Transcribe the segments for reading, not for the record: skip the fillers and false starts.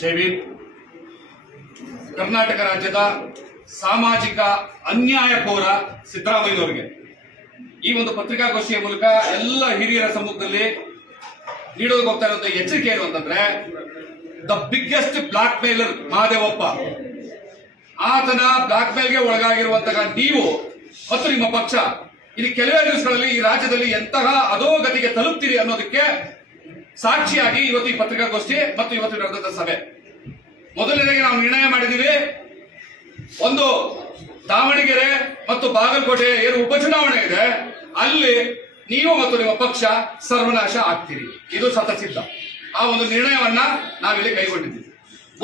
ಜೈ ಭೀಮ್. ಕರ್ನಾಟಕ ರಾಜ್ಯದ ಸಾಮಾಜಿಕ ಅನ್ಯಾಯಕೋರ ಸಿದ್ದರಾಮಯ್ಯನವರಿಗೆ ಈ ಒಂದು ಪತ್ರಿಕಾಗೋಷ್ಠಿಯ ಮೂಲಕ ಎಲ್ಲ ಹಿರಿಯರ ಸಮ್ಮುಖದಲ್ಲಿ ನೀಡೋದಕ್ಕೆ ಹೋಗ್ತಾ ಇರುವಂತಹ ಎಚ್ಚರಿಕೆ ಏನು ಅಂತಂದ್ರೆ, the biggest blackmailer Mahadevappa, ಆತನ ಬ್ಲಾಕ್ ಮೇಲ್ಗೆ ಒಳಗಾಗಿರುವಂತಹ ನೀವು ಮತ್ತು ನಿಮ್ಮ ಪಕ್ಷ ಇನ್ನು ಕೆಲವೇ ದಿವಸಗಳಲ್ಲಿ ಈ ರಾಜ್ಯದಲ್ಲಿ ಎಂತಹ ಅಧೋಗತಿಗೆ ತಲುಪ್ತೀರಿ ಅನ್ನೋದಕ್ಕೆ ಸಾಕ್ಷಿಯಾಗಿ ಇವತ್ತು ಈ ಪತ್ರಿಕಾಗೋಷ್ಠಿ ಮತ್ತು ಇವತ್ತು ನಡೆದಂತ ಸಭೆ. ಮೊದಲನೇದಾಗಿ ನಾವು ನಿರ್ಣಯ ಮಾಡಿದ್ದೀವಿ, ಒಂದು ದಾವಣಗೆರೆ ಮತ್ತು ಬಾಗಲಕೋಟೆ ಏನು ಉಪಚುನಾವಣೆ ಇದೆ ಅಲ್ಲಿ ನೀವು ಮತ್ತು ನಿಮ್ಮ ಪಕ್ಷ ಸರ್ವನಾಶ ಆಗ್ತೀರಿ, ಇದು ಸತಸಿದ್ಧ. ಆ ಒಂದು ನಿರ್ಣಯವನ್ನ ನಾವಿಲ್ಲಿ ಕೈಗೊಂಡಿದ್ದೀವಿ.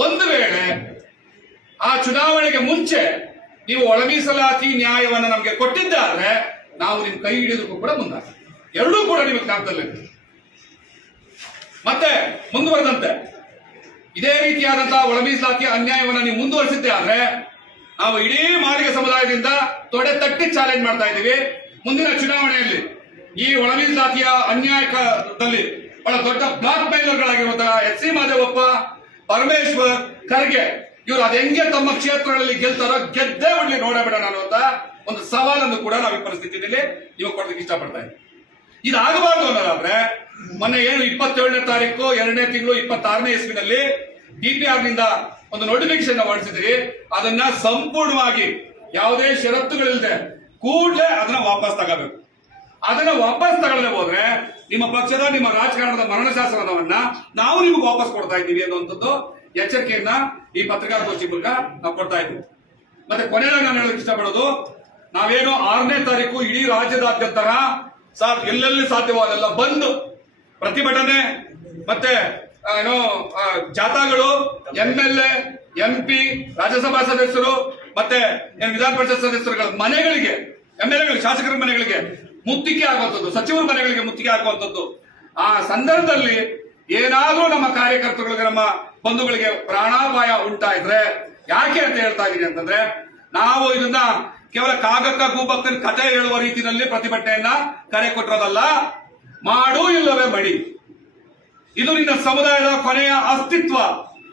ಒಂದು ವೇಳೆ ಆ ಚುನಾವಣೆಗೆ ಮುಂಚೆ ನೀವು ಒಳ ಮೀಸಲಾತಿ ನ್ಯಾಯವನ್ನು ನಮಗೆ ಕೊಟ್ಟಿದ್ದಾರೆ, ನಾವು ನಿಮ್ ಕೈ ಹಿಡಿಯೋದಕ್ಕೂ ಕೂಡ ಮುಂದಾಗ್ತೀವಿ. ಎರಡೂ ಕೂಡ ನಿಮ್ಮ ಜ್ಞಾಪಕದಲ್ಲಿದೆ. ಮತ್ತೆ ಮುಂದುವರೆದಂತೆ ಇದೇ ರೀತಿಯಾದಂತಹ ಒಳ ಮೀಸಲಾತಿಯ ಅನ್ಯಾಯವನ್ನು ನೀವು ಮುಂದುವರಿಸಿದ್ದೆ ಆದ್ರೆ ನಾವು ಇಡೀ ಮಾದಿಗ ಸಮುದಾಯದಿಂದ ತೊಡೆ ತಟ್ಟಿ ಚಾಲೆಂಜ್ ಮಾಡ್ತಾ ಇದ್ದೀವಿ. ಮುಂದಿನ ಚುನಾವಣೆಯಲ್ಲಿ ಈ ಒಳ ಮೀಸಲಾತಿಯ ಅನ್ಯಾಯದಲ್ಲಿ ಬಹಳ ದೊಡ್ಡ ಬ್ಲಾಕ್ ಮೇಲರ್ಗಳಾಗಿರುವಂತಹ ಎಚ್.ಸಿ. ಮಹದೇವಪ್ಪ, ಪರಮೇಶ್ವರ್, ಖರ್ಗೆ ಇವರು ಅದು ಹೆಂಗೆ ತಮ್ಮ ಕ್ಷೇತ್ರಗಳಲ್ಲಿ ಗೆಲ್ತಾರೋ ಗೆದ್ದೇ ಬಿಡ್ಲಿ ನೋಡಬೇಡೋಣ ಅನ್ನುವಂತ ಒಂದು ಸವಾಲನ್ನು ಕೂಡ ನಾವು ಈ ಪರಿಸ್ಥಿತಿಯಲ್ಲಿ ನೀವು ಕೊಡೋದಕ್ಕೆ ಇಷ್ಟಪಡ್ತಾ ಇದ್ದೀವಿ. ಇದಾಗಬಾರ್ದು ಅನ್ನೋದಾದ್ರೆ ಮೊನ್ನೆ ಏನು 27ನೇ ತಾರೀಕು 2ನೇ ತಿಂಗಳು 26ನೇ ಇಸ್ವಿನಲ್ಲಿ DPR ನಿಂದ ಒಂದು ನೋಟಿಫಿಕೇಶನ್ ಹೊರಡಿಸಿದ್ರಿ, ಅದನ್ನ ಸಂಪೂರ್ಣವಾಗಿ ಯಾವುದೇ ಷರತ್ತುಗಳಿಲ್ಲದೆ ಕೂಡಲೇ ಅದನ್ನ ವಾಪಸ್ ತಗೋಬೇಕು. ಅದನ್ನ ವಾಪಸ್ ತಗೊಳ್ಳದೆ ಹೋದ್ರೆ ನಿಮ್ಮ ಪಕ್ಷದ ನಿಮ್ಮ ರಾಜಕಾರಣದ ಮರಣ ಶಾಸನವನ್ನ ನಾವು ನಿಮಗೆ ವಾಪಸ್ ಕೊಡ್ತಾ ಇದ್ದೀವಿ ಅನ್ನುವಂಥದ್ದು ಎಚ್ಚರಿಕೆಯನ್ನ ಈ ಪತ್ರಿಕಾಗೋಷ್ಠಿ ಮೂಲಕ ನಾವು ಕೊಡ್ತಾ ಇದ್ದೀವಿ. ಮತ್ತೆ ಕೊನೆಯಾಗಿ ನಾನು ಹೇಳೋಕೆ ಇಷ್ಟಪಡೋದು, ನಾವೇನು 6ನೇ ತಾರೀಕು ಇಡೀ ರಾಜ್ಯದಾದ್ಯಂತ ಎಲ್ಲೆಲ್ಲಿ ಸಾಧ್ಯವಾದಲ್ಲ ಬಂದು ಪ್ರತಿಭಟನೆ ಮತ್ತೆ ಏನೋ ಜಾಥಾಗಳು, MLA, MP, ರಾಜ್ಯಸಭಾ ಸದಸ್ಯರು ಮತ್ತೆ ವಿಧಾನ ಪರಿಷತ್ ಸದಸ್ಯರುಗಳ ಮನೆಗಳಿಗೆ, MLA ಶಾಸಕರ ಮನೆಗಳಿಗೆ ಮುತ್ತಿಗೆ ಆಗುವಂಥದ್ದು, ಸಚಿವರ ಮನೆಗಳಿಗೆ ಮುತ್ತಿಗೆ ಆಗುವಂಥದ್ದು, ಆ ಸಂದರ್ಭದಲ್ಲಿ ಏನಾದ್ರೂ ನಮ್ಮ ಕಾರ್ಯಕರ್ತರುಗಳಿಗೆ ನಮ್ಮ ಬಂಧುಗಳಿಗೆ ಪ್ರಾಣಾಪಾಯ ಉಂಟಾ ಇದ್ರೆ ಯಾಕೆ ಅಂತ ಹೇಳ್ತಾ ಇದ್ದೀನಿ ಅಂತಂದ್ರೆ, ನಾವು ಇದನ್ನ ಕೇವಲ ಕಾಗಕ್ಕ ಗೂಬಕ್ಕನ ಕಥೆ ಹೇಳುವ ರೀತಿಯಲ್ಲಿ ಪ್ರತಿಭಟನೆಯನ್ನ ಕರೆ ಕೊಟ್ಟಿರೋದಲ್ಲ. ಮಾಡು ಇಲ್ಲವೇ ಮಡಿ, ಇದು ನಿನ್ನ ಸಮುದಾಯದ ಕೊನೆಯ ಅಸ್ತಿತ್ವ.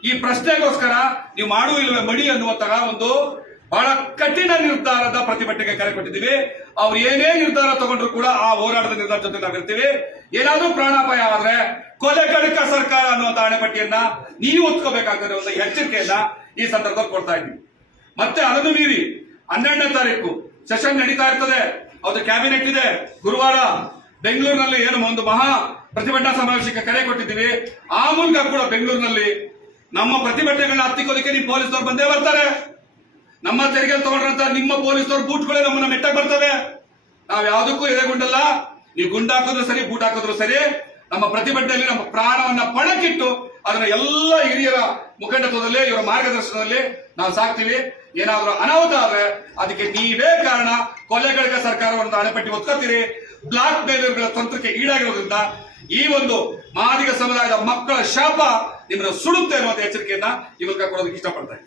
ಈ ಪ್ರಶ್ನೆಗೋಸ್ಕರ ನೀವು ಮಾಡು ಇಲ್ಲವೇ ಮಡಿ ಅನ್ನುವಂತಹ ಒಂದು ಬಹಳ ಕಠಿಣ ನಿರ್ಧಾರದ ಪ್ರತಿಭಟನೆಗೆ ಕರೆ ಕೊಟ್ಟಿದ್ದೀವಿ. ಅವ್ರು ಏನೇ ನಿರ್ಧಾರ ತಗೊಂಡ್ರು ಕೂಡ ಆ ಹೋರಾಟದ ನಿರ್ಧಾರ ಜೊತೆ ನಾವಿರ್ತೀವಿ. ಏನಾದ್ರೂ ಪ್ರಾಣಾಪಾಯ ಆದ್ರೆ ಕೊಲೆಗಡಕ ಸರ್ಕಾರ ಅನ್ನುವಂತ ಹಣೆಪಟ್ಟಿಯನ್ನ ನೀವು ಹೊತ್ಕೋಬೇಕಾಗ್ತದೆ ಒಂದು ಎಚ್ಚರಿಕೆಯನ್ನ ಈ ಸಂದರ್ಭದಲ್ಲಿ ಕೊಡ್ತಾ ಇದ್ದೀವಿ. ಮತ್ತೆ ಅದನ್ನು ಮೀರಿ 12ನೇ ತಾರೀಕು ಸೆಷನ್ ನಡೀತಾ ಇರ್ತದೆ, ಅದು ಕ್ಯಾಬಿನೆಟ್ ಇದೆ. ಗುರುವಾರ ಬೆಂಗಳೂರಿನಲ್ಲಿ ಏನು ಒಂದು ಮಹಾ ಪ್ರತಿಭಟನಾ ಸಮಾವೇಶಕ್ಕೆ ಕರೆ ಕೊಟ್ಟಿದ್ದೀವಿ. ಆ ಮೂಲಕ ಕೂಡ ಬೆಂಗಳೂರಿನಲ್ಲಿ ನಮ್ಮ ಪ್ರತಿಭಟನೆಗಳನ್ನ ಹತ್ತಿಕ್ಕೋದಕ್ಕೆ ನಿಮ್ಮ ಪೊಲೀಸರು ಬಂದೇ ಬರ್ತಾರೆ. ನಮ್ಮ ತೆರಿಗೆ ತಗೊಂಡ್ರಂತ ನಿಮ್ಮ ಪೊಲೀಸರು ಬೂಟ್ಗಳೇ ನಮ್ಮನ್ನ ಮೆಟ್ಟಕ್ಕೆ ಬರ್ತವೆ. ನಾವ್ ಯಾವುದಕ್ಕೂ ಎದೆಗುಂಡಲ್ಲ. ನೀವು ಗುಂಡ್ ಹಾಕಿದ್ರು ಸರಿ, ಬೂಟ್ ಹಾಕಿದ್ರು ಸರಿ, ನಮ್ಮ ಪ್ರತಿಭಟನೆಯಲ್ಲಿ ನಮ್ಮ ಪ್ರಾಣವನ್ನ ಪಣಕ್ಕಿಟ್ಟು ಅದನ್ನ ಎಲ್ಲ ಹಿರಿಯರ ಮುಖಂಡತ್ವದಲ್ಲಿ ಇವರ ಮಾರ್ಗದರ್ಶನದಲ್ಲಿ ನಾವು ಸಾಕ್ತಿವಿ. ಏನಾದ್ರೂ ಅನಾಹುತ ಆದ್ರೆ ಅದಕ್ಕೆ ನೀವೇ ಕಾರಣ. ಕೊಲೆಗಳಿಗೆ ಸರ್ಕಾರವನ್ನು ಹಣೆಪಟ್ಟಿ ಒತ್ಕೋತೀರಿ, ಬ್ಲಾಕ್ ಮೇಲರ್ಗಳ ತಂತ್ರಕ್ಕೆ ಈಡಾಗಿರೋದ್ರಿಂದ ಈ ಒಂದು ಮಾದಿಗ ಸಮುದಾಯದ ಮಕ್ಕಳ ಶಾಪ ನಿಮ್ಮನ್ನು ಸುಡುತ್ತೆ ಅನ್ನುವಂತ ಎಚ್ಚರಿಕೆಯನ್ನ ಈ ಮೂಲಕ ಕೊಡೋದಕ್ಕೆ ಇಷ್ಟಪಡ್ತಾರೆ.